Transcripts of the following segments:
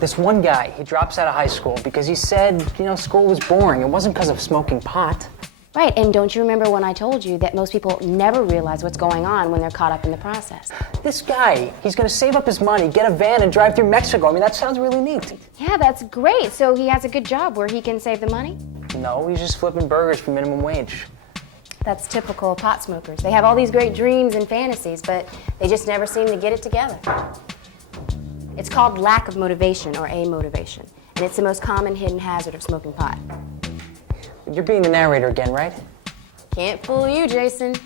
This one guy, he drops out of high school because he said, school was boring. It wasn't because of smoking pot. Right, and don't you remember when I told you that most people never realize what's going on when they're caught up in the process? This guy, he's going to save up his money, get a van, and drive through Mexico. I mean, that sounds really neat. Yeah, that's great. So he has a good job where he can save the money? No, he's just flipping burgers for minimum wage. That's typical of pot smokers. They have all these great dreams and fantasies, but they just never seem to get it together. It's called lack of motivation, or amotivation, and it's the most common hidden hazard of smoking pot. You're being the narrator again, right? Can't fool you, Jason.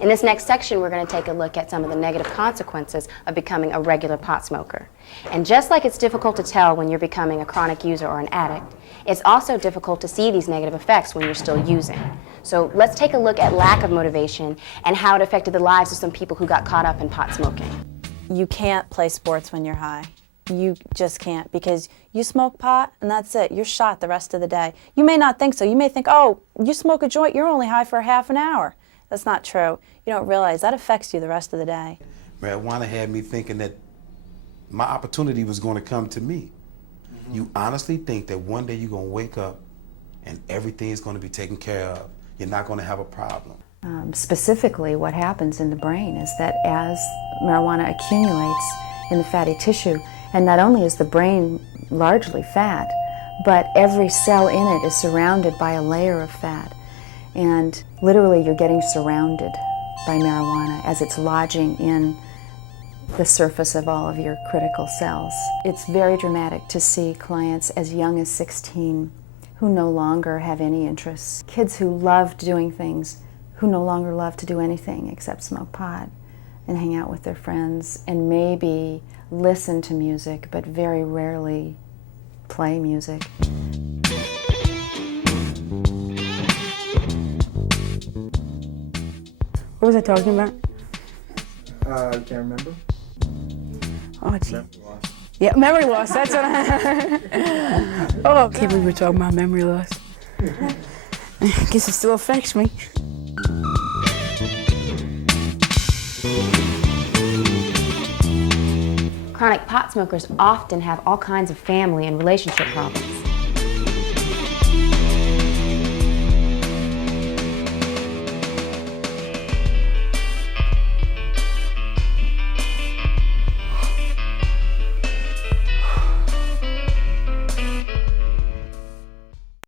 In this next section, we're going to take a look at some of the negative consequences of becoming a regular pot smoker. And just like it's difficult to tell when you're becoming a chronic user or an addict, it's also difficult to see these negative effects when you're still using. So let's take a look at lack of motivation and how it affected the lives of some people who got caught up in pot smoking. You can't play sports when you're high. You just can't, because you smoke pot and that's it. You're shot the rest of the day. You may not think so. You may think, oh, you smoke a joint, you're only high for half an hour. That's not true. You don't realize that affects you the rest of the day. Marijuana had me thinking that my opportunity was going to come to me. You honestly think that one day you're going to wake up and everything's going to be taken care of. You're not going to have a problem. Specifically, what happens in the brain is that as marijuana accumulates in the fatty tissue, and not only is the brain largely fat, but every cell in it is surrounded by a layer of fat. And literally you're getting surrounded by marijuana as it's lodging in the surface of all of your critical cells. It's very dramatic to see clients as young as 16 who no longer have any interests. Kids who loved doing things who no longer love to do anything except smoke pot and hang out with their friends and maybe listen to music, but very rarely play music. What was I talking about? I can't remember. Oh, gee. Memory loss. Yeah, memory loss, that's what I... Oh, I can't believe we're talking about memory loss. I guess it still affects me. Chronic pot smokers often have all kinds of family and relationship problems.